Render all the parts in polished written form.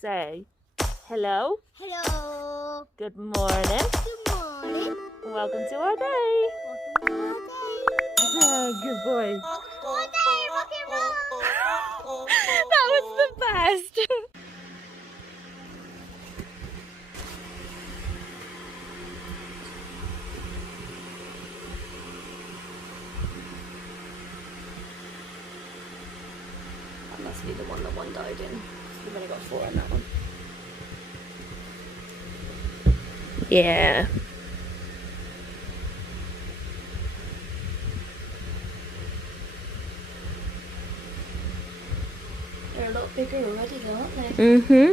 Say hello. Hello. Good morning. Good morning. Welcome to our day. Welcome to our day. Good boy. All day rock and roll. That was the best. That must be the one that one died in. We've only got 4 on that one. Yeah. They're a lot bigger already though, aren't they? Mm-hmm.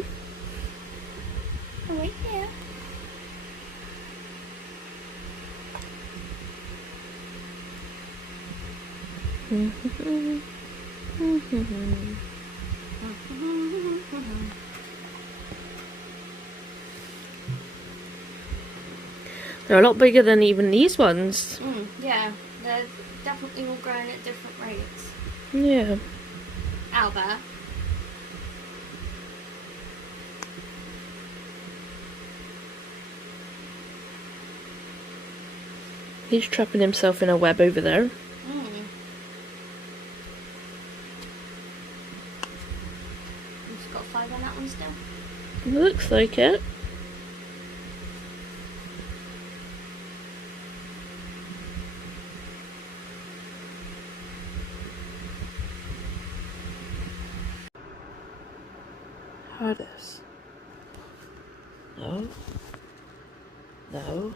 Oh, right there. They're a lot bigger than even these ones. Yeah, they're definitely all growing at different rates. Yeah. Albert. He's trapping himself in a web over there. He's got 5 on that one still. Looks like it. Hardest. No. No.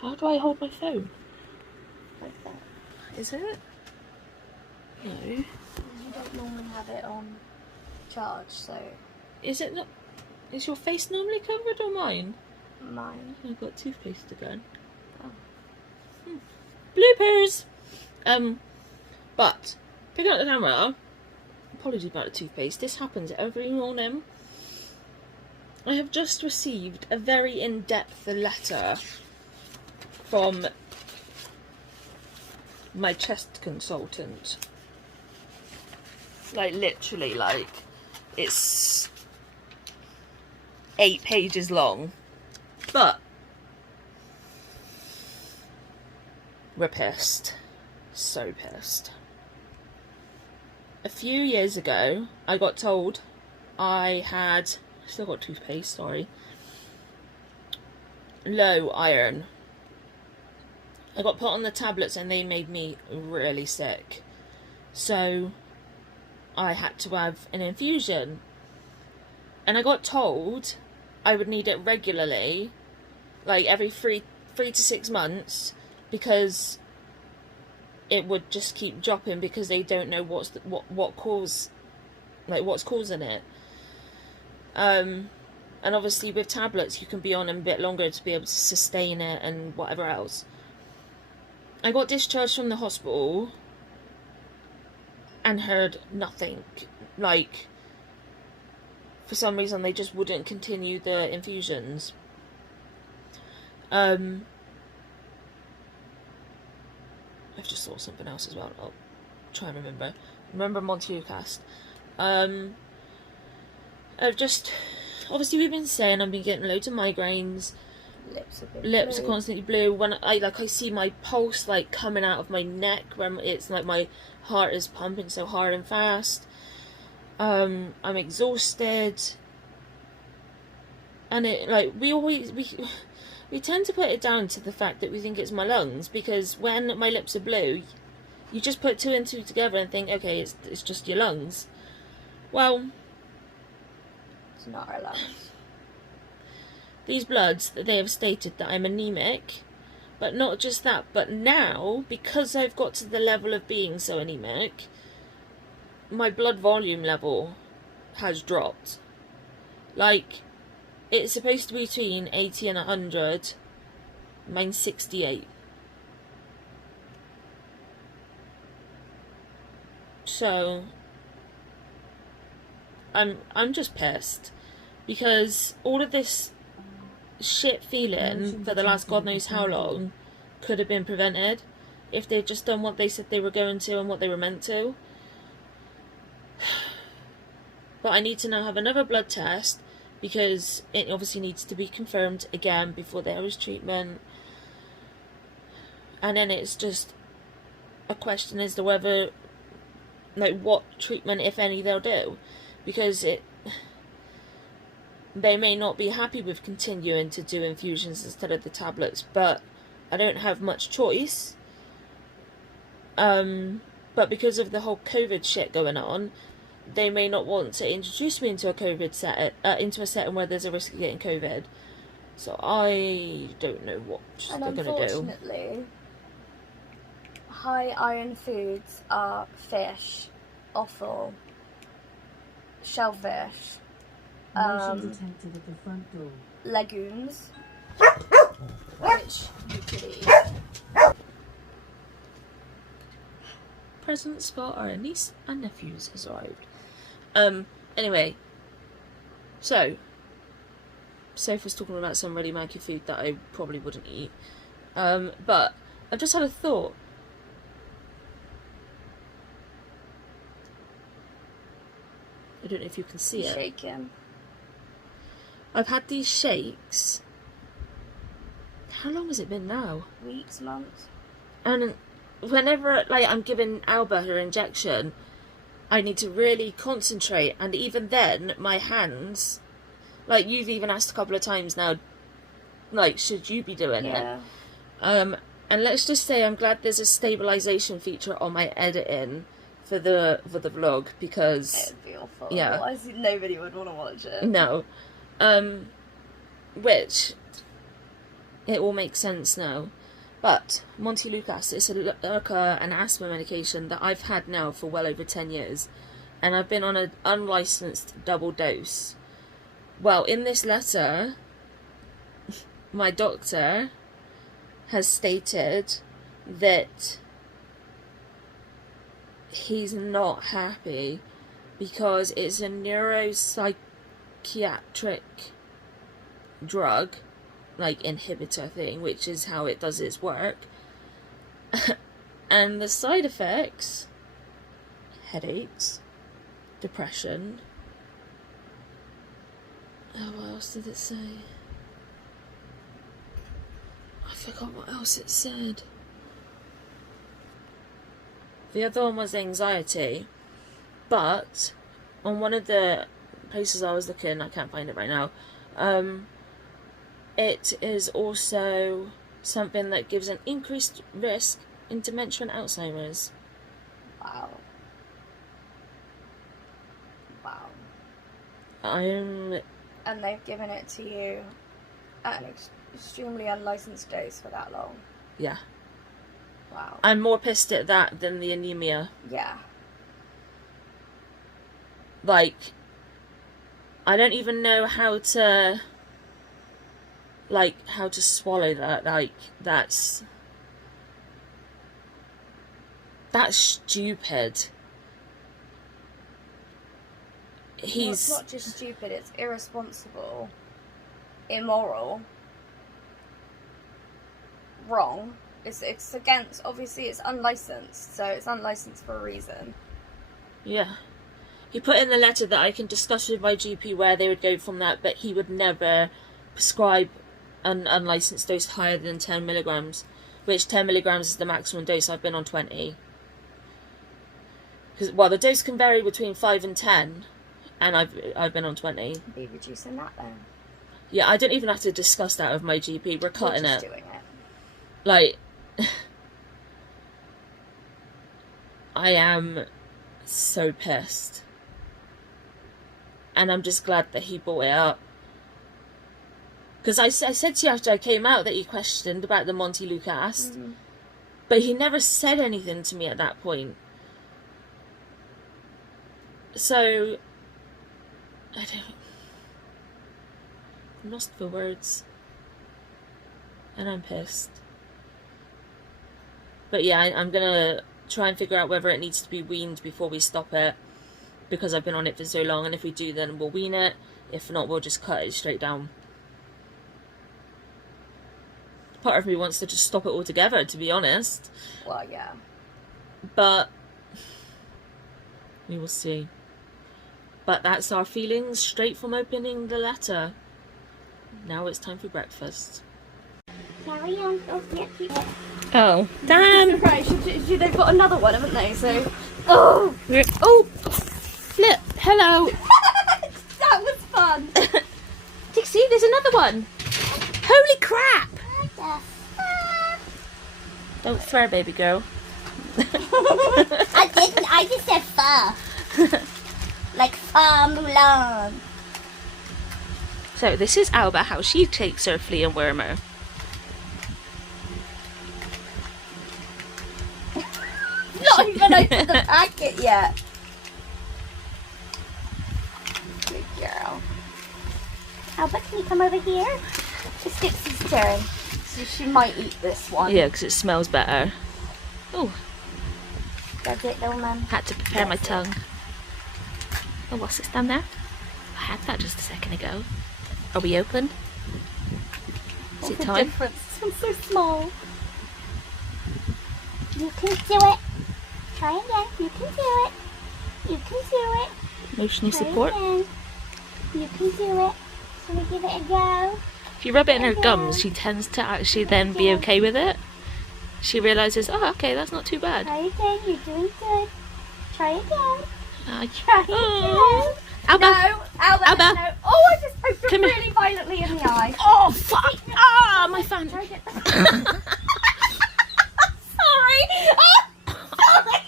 How do I hold my phone? Like that. Is it? No. You don't normally have it on charge, so Is it not? Is your face normally covered or mine? mine. I've got toothpaste again. Oh. Bloopers! But, picking up the camera, apologies about the toothpaste, this happens every morning. I have just received a very in-depth letter from my chest consultant. Like, literally, like, it's 8 pages long. But we're pissed. So pissed. A few years ago, I got told I had, still got toothpaste, sorry, low iron. I got put on the tablets and they made me really sick. So I had to have an infusion. And I got told I would need it regularly, like every 3 to 6 months, because it would just keep dropping because they don't know what's causing it. And obviously with tablets you can be on them a bit longer to be able to sustain it and whatever else. I got discharged from the hospital and heard nothing. Like, for some reason they just wouldn't continue the infusions. I've just thought something else as well. I'll try and remember. Remember Montiocast. I've just, obviously we've been saying I've been getting loads of migraines. Lips are constantly blue. When I see my pulse like coming out of my neck when it's like my heart is pumping so hard and fast. I'm exhausted. And it, like, we tend to put it down to the fact that we think it's my lungs, because when my lips are blue, you just put 2 and 2 together and think, okay, it's just your lungs. Well, It's not our lungs. These bloods, they have stated that I'm anemic, but not just that, but now, because I've got to the level of being so anemic, my blood volume level has dropped. Like, it's supposed to be between 80 and 100. Mine's 68. So I'm just pissed, because all of this shit feeling for the last God knows how long could have been prevented if they'd just done what they said they were going to and what they were meant to. But I need to now have another blood test because it obviously needs to be confirmed again before there is treatment. And then it's just a question as to whether, like, what treatment, if any, they'll do, because they may not be happy with continuing to do infusions instead of the tablets, but I don't have much choice. But because of the whole COVID shit going on, they may not want to introduce me into a COVID into a setting where there's a risk of getting COVID. So I don't know what they're going to do. Unfortunately, high iron foods are fish, offal, shellfish, detected at the front door. legumes, which you could eat. Presents for our niece and nephews has arrived. Anyway, so Soph was talking about some really manky food that I probably wouldn't eat. But I've just had a thought. I don't know if you can see it. Shaking. I've had these shakes. How long has it been now? Weeks, months. And whenever, like, I'm giving Alba her injection, I need to really concentrate, and even then, my hands, like, you've even asked a couple of times now, like, should you be doing it? And let's just say I'm glad there's a stabilization feature on my editing for the vlog, because It'd be awful. Yeah. Otherwise, nobody would want to watch it. no, which it all makes sense now. But Montelukast is an asthma medication that I've had now for well over 10 years, and I've been on an unlicensed double dose. Well, in this letter, my doctor has stated that he's not happy because it's a neuropsychiatric drug, like inhibitor thing, which is how it does its work. And the side effects: headaches, depression. Oh, what else did it say? I forgot what else it said. The other one was anxiety, but on one of the places I was looking, I can't find it right now, it is also something that gives an increased risk in dementia and Alzheimer's. Wow. Wow. I'm... And they've given it to you at an extremely unlicensed dose for that long. Yeah. Wow. I'm more pissed at that than the anemia. Yeah. Like, I don't even know how to swallow that. Like, that's stupid. Well, it's not just stupid, it's irresponsible, immoral, wrong. It's against, obviously it's unlicensed, so it's unlicensed for a reason. Yeah. He put in the letter that I can discuss with my GP where they would go from that, but he would never prescribe an unlicensed dose higher than 10 milligrams, which 10 milligrams is the maximum dose. I've been on 20. Because, well, the dose can vary between 5 and 10, and I've been on 20. Be reducing that then. Yeah, I don't even have to discuss that with my GP. We're cutting We're just it. doing it. Like, I am so pissed. And I'm just glad that he brought it up. Because I said to you after I came out that he questioned about the Montelukast. Mm-hmm. But he never said anything to me at that point. So, I'm lost for words. And I'm pissed. But yeah, I'm gonna try and figure out whether it needs to be weaned before we stop it, because I've been on it for so long, and if we do, then we'll wean it. If not, we'll just cut it straight down. Part of me wants to just stop it altogether, to be honest. Well, yeah. But we will see. But that's our feelings straight from opening the letter. Now it's time for breakfast. Carry on. Oh, yeah, keep it. Oh, damn! Right, they've got another one, haven't they? So. Oh! Oh! Look, hello! That was fun! Dixie, there's another one! Holy crap! Don't swear, baby girl. I didn't, I just said fur. Like far Mulan. So this is Alba, how she takes her flea and wormer. Not even opened the packet yet. Good girl. Alba, can you come over here? It's Dixie's turn. So she might eat this one. Yeah, because it smells better. Oh, Does it, little man? had to prepare my tongue. Oh, what's this down there? I had that just a second ago. Are we open? Is it What's the time? difference? This one's so small. You can do it. Try again. You can do it. You can do it. Emotional Try support. again. You can do it. Shall we give it a go? If you rub it in her gums, she tends to actually then be okay with it. She realises, oh, okay, that's not too bad. Try again. You're doing good. Try again. Uh, Try oh. again. Alba! No, Alba, Alba. no. Oh, I just poked her Come here. really violently in the eye. Oh, fuck! Ah, my fan! Try again. Sorry. Oh, sorry.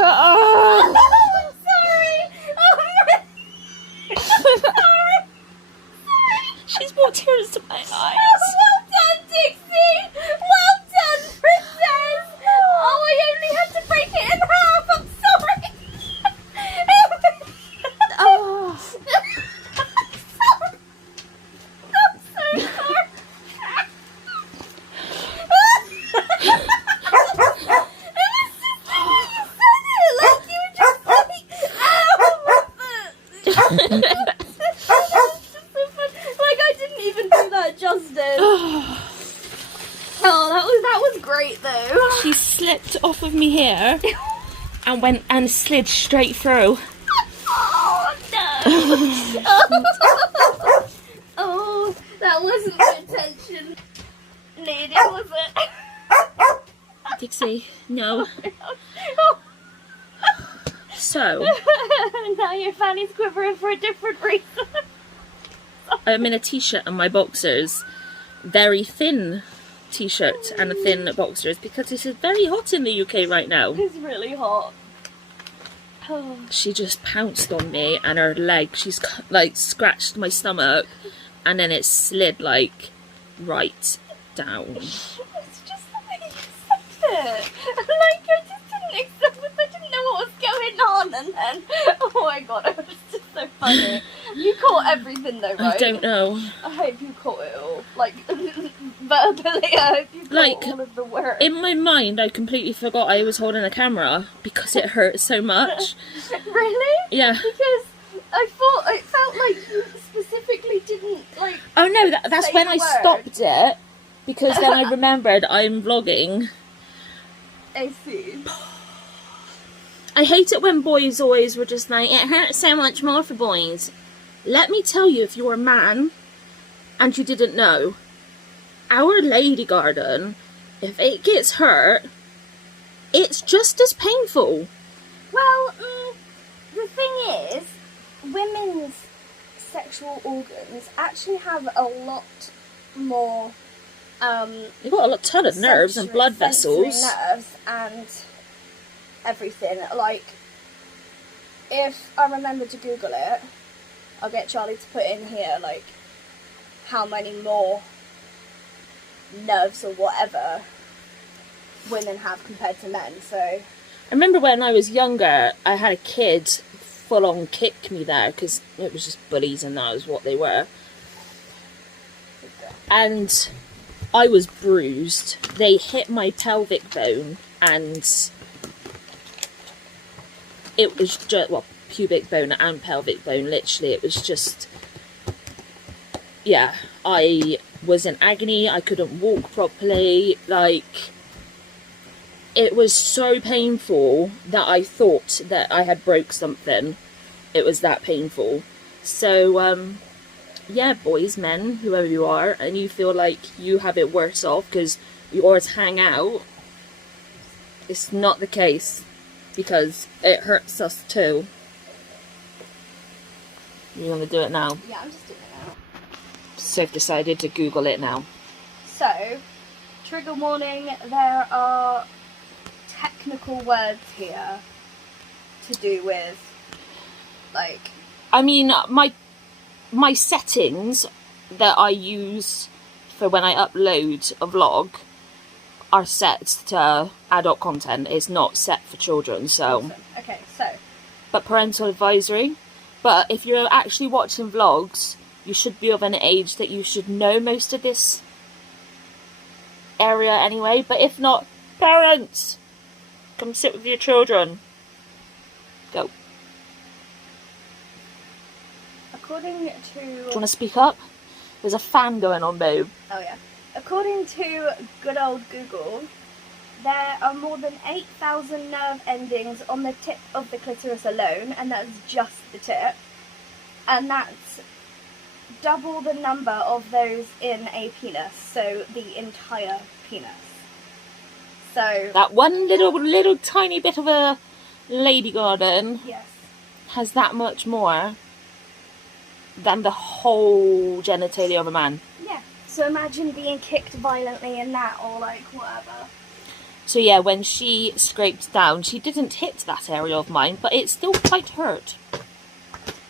Oh. Oh, I'm sorry. Oh, sorry. She's brought tears to my eyes. Well done, Dixie. Well done, princess. Oh, I only had to break it in half. I'm sorry. Oh. I'm so sorry. It was just you said it like you were just like, ow. That's just so fun. Like I didn't even do that justice. Oh, that was great though. She slipped off of me here and went and slid straight through. Oh no! Oh, that wasn't the intention needed, was it? Dixie, no. So, Now your fanny's quivering for a different reason. I'm in a t-shirt and my boxers. Very thin t-shirt and thin boxers because this is very hot in the UK right now. It's really hot. Oh. She just pounced on me and her leg, she's like scratched my stomach and then it slid like right down. It's just the way you said it. Like I just didn't accept it. I didn't know what was going on, and then oh my god, it was just so funny. You caught everything though, right? I don't know. I hope you caught it all. Like verbally, I hope you caught Like, all of the words. In my mind, I completely forgot I was holding a camera because it hurt so much. Really? Yeah. Because I thought it felt like you specifically didn't like. Oh no, that's Say when the I word. stopped it because then I remembered I'm vlogging. I see. I hate it when boys always were just like, it hurts so much more for boys. Let me tell you, if you're a man and you didn't know, our lady garden, if it gets hurt, it's just as painful. Well, the thing is, women's sexual organs actually have a lot more. You've got a ton of nerves and blood sensory vessels. nerves and everything. Like, if I remember to Google it, I'll get Charlie to put in here, like, how many more nerves or whatever women have compared to men. So I remember when I was younger, I had a kid full on kick me there because it was just bullies and that was what they were. And I was bruised. They hit my pelvic bone and it was just, well, pubic bone and pelvic bone, literally. It was just, yeah, I was in agony. I couldn't walk properly. Like, it was so painful that I thought that I had broke something. It was that painful. So, yeah, boys, men, whoever you are, and you feel like you have it worse off because you always hang out, it's not the case, because it hurts us too. You want to do it now? Yeah, I'm just doing it now. So I've decided to Google it now. So, trigger warning, there are technical words here to do with, like... I mean, my settings that I use for when I upload a vlog are set to adult content. It's not set for children, so... Awesome. Okay, so... But parental advisory. But if you're actually watching vlogs, you should be of an age that you should know most of this area anyway. But if not, parents, come sit with your children. Go. According to... Do you want to speak up? There's a fan going on, babe. Oh yeah. According to good old Google, there are more than 8,000 nerve endings on the tip of the clitoris alone, and that's just the tip. And that's double the number of those in a penis, so the entire penis. So... That one little tiny bit of a lady garden Yes. has that much more than the whole genitalia of a man. Yeah. So imagine being kicked violently in that, or like whatever. So yeah, when she scraped down, she didn't hit that area of mine, but it still quite hurt.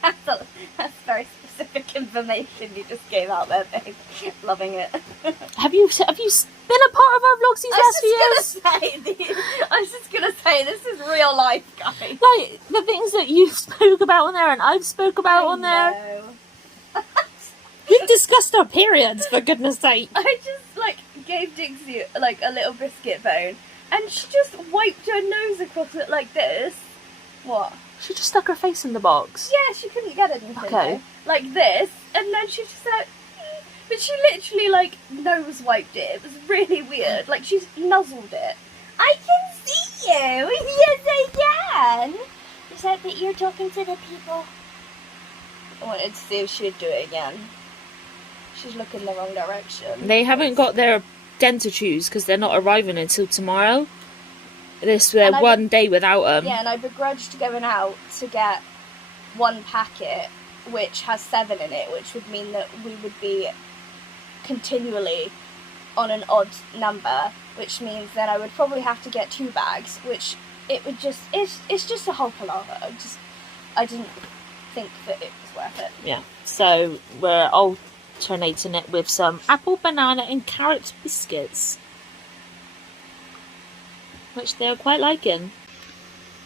That's very specific information you just gave out there, babe. Loving it. Have you been a part of our vlogs these last few years? I was just gonna say, this is real life, guys. Like, the things that you spoke about on there and I've spoke about on there. We've discussed our periods, for goodness sake. I just, like, gave Dixie, like, a little biscuit bone, and she just wiped her nose across it like this. What? She just stuck her face in the box. Yeah, she couldn't get anything. Okay. Though. Like this, and then she just said, but she literally, like, nose wiped it. It was really weird. Like, she nuzzled it. I can see you! Yes, I can! Is that you're talking to the people? I wanted to see if she'd do it again. She's looking the wrong direction. They haven't got their dentures because they're not arriving until tomorrow. This one day without them. Yeah, and I begrudged going out to get one packet, which has 7 in it, which would mean that we would be continually on an odd number, which means then I would probably have to get 2 bags, which it would just, it's just a whole palaver. I didn't think that it was worth it. Yeah, so we're alternating it with some apple, banana and carrot biscuits, which they're quite liking.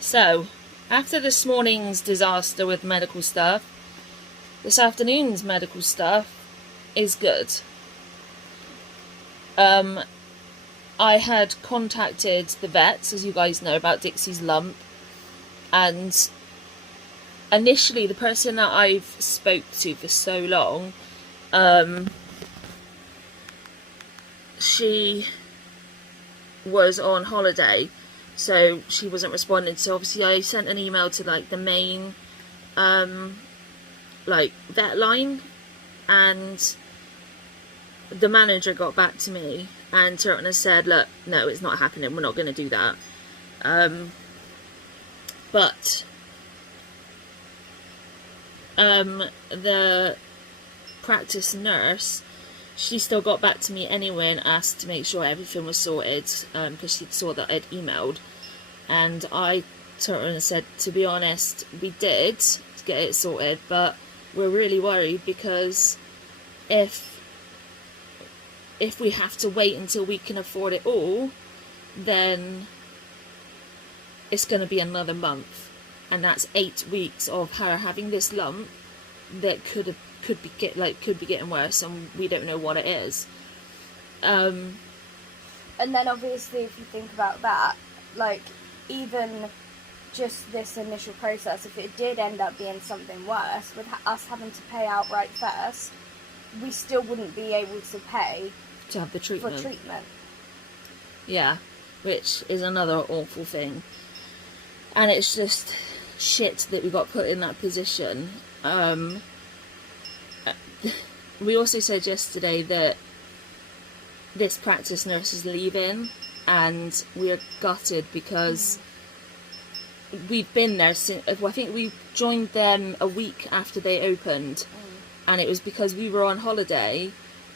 So, after this morning's disaster with medical stuff, this afternoon's medical stuff is good. I had contacted the vets, as you guys know, about Dixie's lump, and initially the person that I've spoke to for so long, she was on holiday, so she wasn't responding. So obviously I sent an email to like the main like vet line, and the manager got back to me and turned and said, look, no, it's not happening, we're not going to do that. But the practice nurse, she still got back to me anyway and asked to make sure everything was sorted, because she saw that I'd emailed, and I turned and said, to be honest, we did get it sorted, but we're really worried because if we have to wait until we can afford it all, then it's going to be another month, and that's 8 weeks of her having this lump that could be getting worse, and we don't know what it is. And then obviously if you think about that, like, even just this initial process, if it did end up being something worse, with us having to pay outright first, we still wouldn't be able to pay To have the treatment. for treatment. Yeah. which is another awful thing. And it's just shit that we got put in that position. We also said yesterday that this practice nurse is leaving, and we are gutted because we've been there since, I think we joined them a week after they opened, and it was because we were on holiday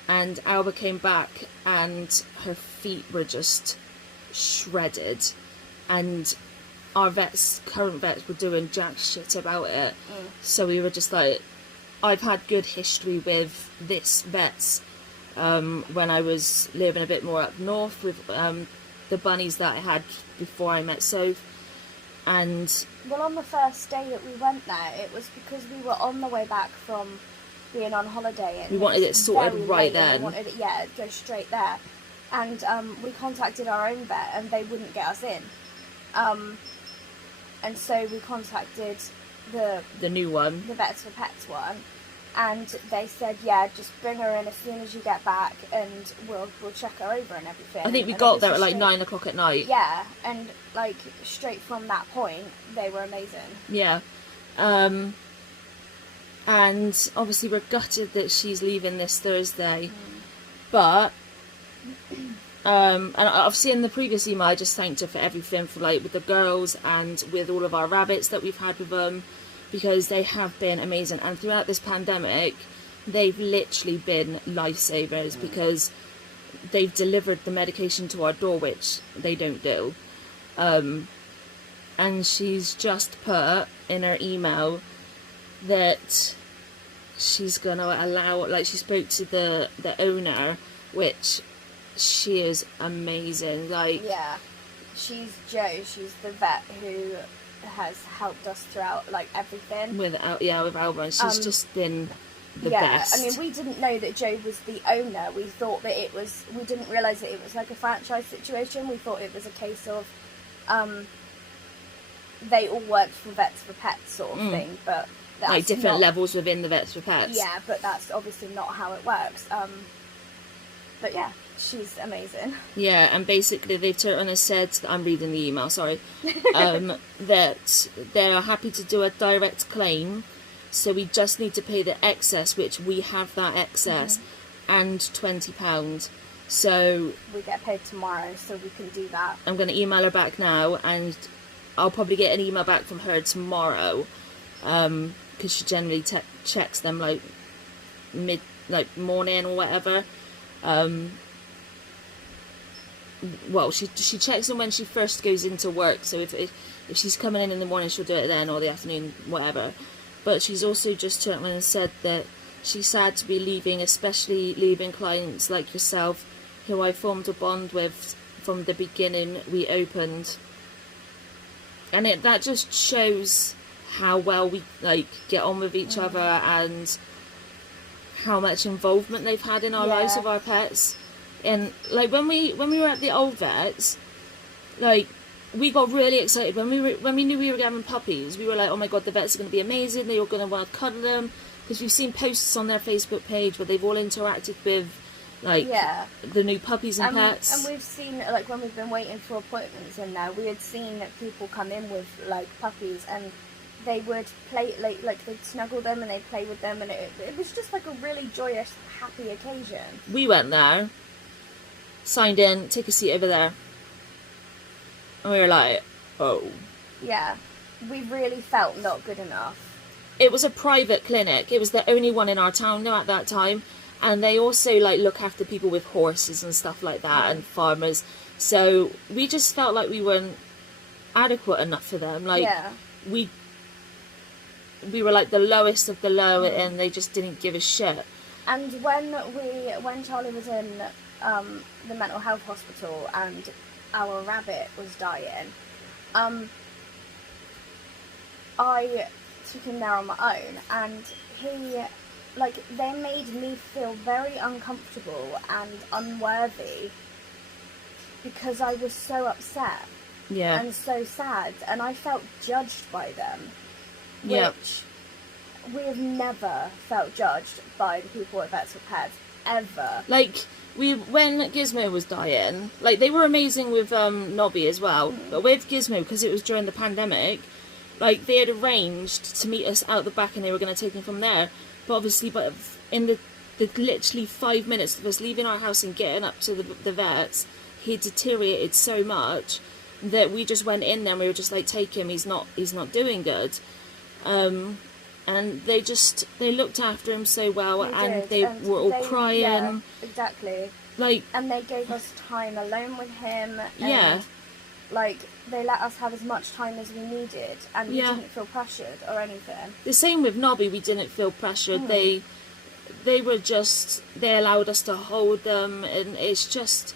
and Alba came back and her feet were just shredded, and our current vets were doing jack shit about it. So we were just like, I've had good history with this vets when I was living a bit more up north with the bunnies that I had before I met Soph. And well, on the first day that we went there, it was because we were on the way back from being on holiday, and we wanted it sorted right then. We wanted it, go straight there. And we contacted our own vet, and they wouldn't get us in. And so we contacted the new one, the Vets for Pets one, and they said, yeah, just bring her in as soon as you get back, and we'll check her over and everything. I think we and got there at like 9 o'clock at night. Yeah, and like straight from that point, they were amazing. Yeah. And obviously we're gutted that she's leaving this Thursday. But and obviously in the previous email I just thanked her for everything, for like with the girls and with all of our rabbits that we've had with them, because they have been amazing, and throughout this pandemic they've literally been lifesavers, because they've delivered the medication to our door, which they don't do. And she's just put in her email that she's gonna allow, like, she spoke to the owner, which she is amazing. Like, yeah, she's Jo. She's the vet who has helped us throughout like everything with Alba, and she's just been the best. I mean, we didn't know that Jo was the owner. We thought that it was. We didn't realise that it was like a franchise situation. We thought it was a case of they all worked for Vets for Pets sort of thing, but that's like different not, levels within the Vets for Pets. Yeah, but that's obviously not how it works. But yeah, she's amazing. Yeah, and basically they've turned around and said, I'm reading the email, sorry, that they're happy to do a direct claim, so we just need to pay the excess, which we have that excess, and £20. So we get paid tomorrow, so we can do that. I'm going to email her back now, and I'll probably get an email back from her tomorrow, because she generally checks them like morning or whatever. Well, she checks them when she first goes into work, so if she's coming in the morning, she'll do it then, or the afternoon, whatever. But she's also just turned around and said that she's sad to be leaving, especially leaving clients like yourself, who I formed a bond with from the beginning we opened. And that just shows how well we like get on with each other, and how much involvement they've had in our lives with our pets. And like when we were at the old vets, like we got really excited when we knew we were having puppies. We were like, oh my god, the vets are going to be amazing, they're all going to want to cuddle them, because we've seen posts on their Facebook page where they've all interacted with like the new puppies and pets. And we've seen, like, when we've been waiting for appointments in there, we had seen people come in with like puppies, and they would play, like they'd snuggle them and they'd play with them, and it was just like a really joyous, happy occasion. We went there, signed in, take a seat over there, and we were like, oh. Yeah, we really felt not good enough. It was a private clinic. It was the only one in our town at that time, and they also like look after people with horses and stuff like that, and farmers. So we just felt like we weren't adequate enough for them. Like we were like the lowest of the low, and they just didn't give a shit. And when Charlie was in the mental health hospital and our rabbit was dying, I took him there on my own, and they made me feel very uncomfortable and unworthy, because I was so upset and so sad, and I felt judged by them, which we have never felt judged by the people at Vets for Pets, ever. Like, when Gizmo was dying, like, they were amazing with Nobby as well, but with Gizmo, because it was during the pandemic, like, they had arranged to meet us out the back and they were going to take him from there, but obviously, but in the literally 5 minutes of us leaving our house and getting up to the vets, he deteriorated so much that we just went in there and we were just like, take him, he's not doing good. And they looked after him so well, they were all crying. Yeah, exactly. Like, and they gave us time alone with him. And, yeah. Like, they let us have as much time as we needed, and we Yeah. didn't feel pressured or anything. The same with Nobby, we didn't feel pressured. They were just, they allowed us to hold them, and it's just,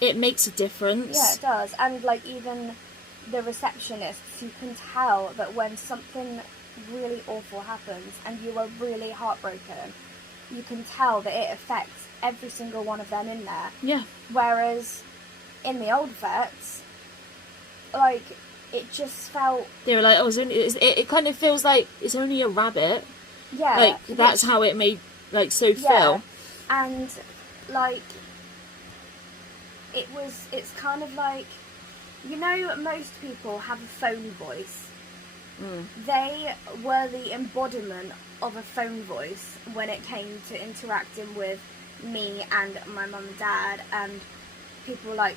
it makes a difference. Yeah, it does. And, like, even the receptionists, you can tell that when something really awful happens and you are really heartbroken, you can tell that it affects every single one of them in there. Yeah. Whereas in the old vets, like, it just felt... They were like, oh, it kind of feels like it's only a rabbit. Yeah. Like, that's how it made, like, so feel. And, like, it's kind of like, you know, most people have a phone voice. They were the embodiment of a phone voice when it came to interacting with me and my mum and dad and people like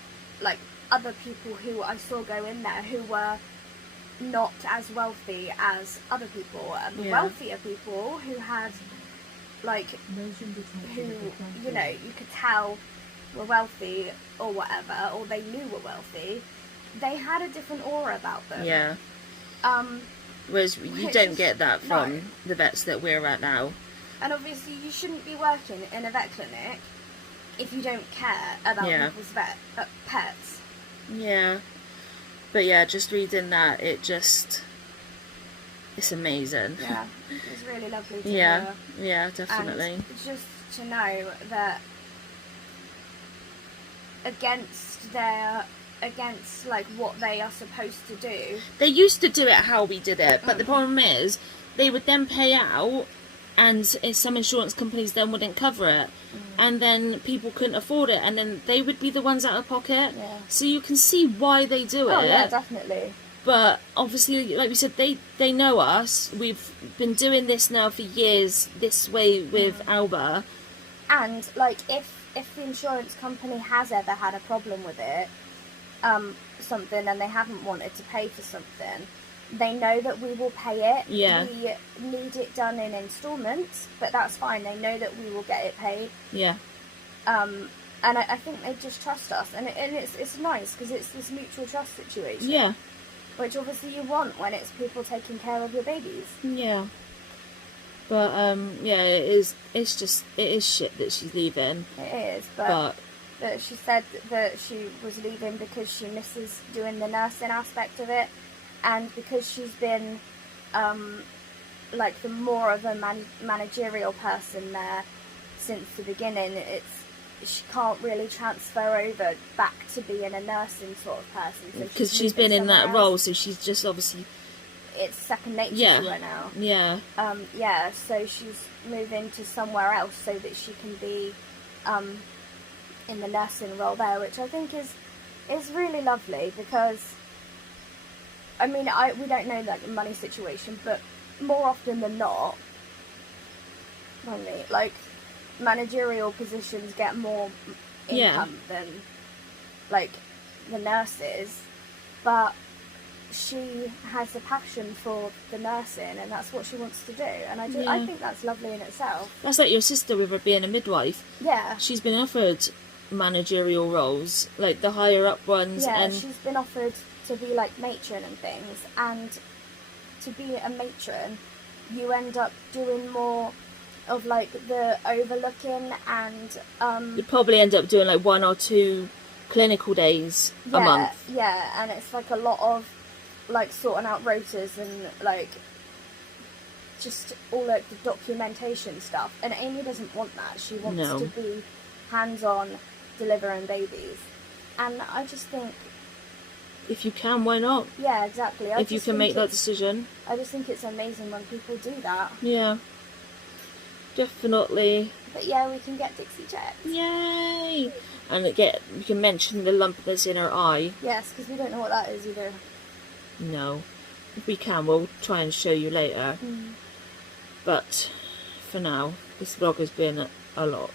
other people who I saw go in there who were not as wealthy as other people. The wealthier people who had, like, who, you know, you could tell were wealthy or whatever, or they knew were wealthy, they had a different aura about them. Yeah. Whereas you don't get that from the vets that we're at now. And obviously you shouldn't be working in a vet clinic if you don't care about people's pets. Yeah. But yeah, just reading that, it's amazing. Yeah, it's really lovely to yeah. hear. Yeah, definitely. And just to know that against like what they are supposed to do. They used to do it how we did it, but the problem is they would then pay out and some insurance companies then wouldn't cover it, and then people couldn't afford it, and then they would be the ones out of pocket. Yeah. So you can see why they do it. Oh yeah, definitely. But obviously, like we said, they know us. We've been doing this now for years this way with Alba. And like if the insurance company has ever had a problem with it, something, and they haven't wanted to pay for something, they know that we will pay it. Yeah. We need it done in installments, but that's fine. They know that we will get it paid. Yeah. And I think they just trust us, and it's nice because it's this mutual trust situation. Yeah. Which obviously you want when it's people taking care of your babies. Yeah. But yeah, it is shit that she's leaving. It is, but she said that she was leaving because she misses doing the nursing aspect of it, and because she's been like the more of a managerial person there since the beginning. She can't really transfer over back to being a nursing sort of person because she's been in that role, so she's just obviously it's second nature to her now. Yeah. So she's moving to somewhere else so that she can be in the nursing role there, which I think is really lovely, because I mean we don't know like the money situation, but more often than not, like managerial positions get more income than like the nurses, but she has a passion for the nursing and that's what she wants to do, and I think that's lovely in itself. That's like your sister with her being a midwife. Yeah, she's been offered managerial roles, like the higher up ones. Yeah, and she's been offered to be like matron and things, and to be a matron you end up doing more of like the overlooking, and you probably end up doing like 1 or 2 clinical days a month. Yeah, and it's like a lot of like sorting out rotors and like just all like the documentation stuff, and Amy doesn't want that. She wants to be hands-on delivering babies, and I just think if you can, why not? Yeah, exactly. If you can make that decision. I just think it's amazing when people do that. Yeah. Definitely. But yeah, we can get Dixie checked. Yay! And we can mention the lump that's in her eye. Yes, because we don't know what that is either. No. If we can, we'll try and show you later. But for now, this vlog has been a lot.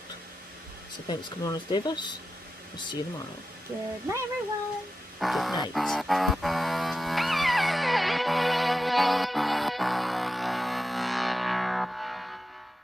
So thanks for coming on and stay with us. We'll see you tomorrow. Good night, everyone. Good night.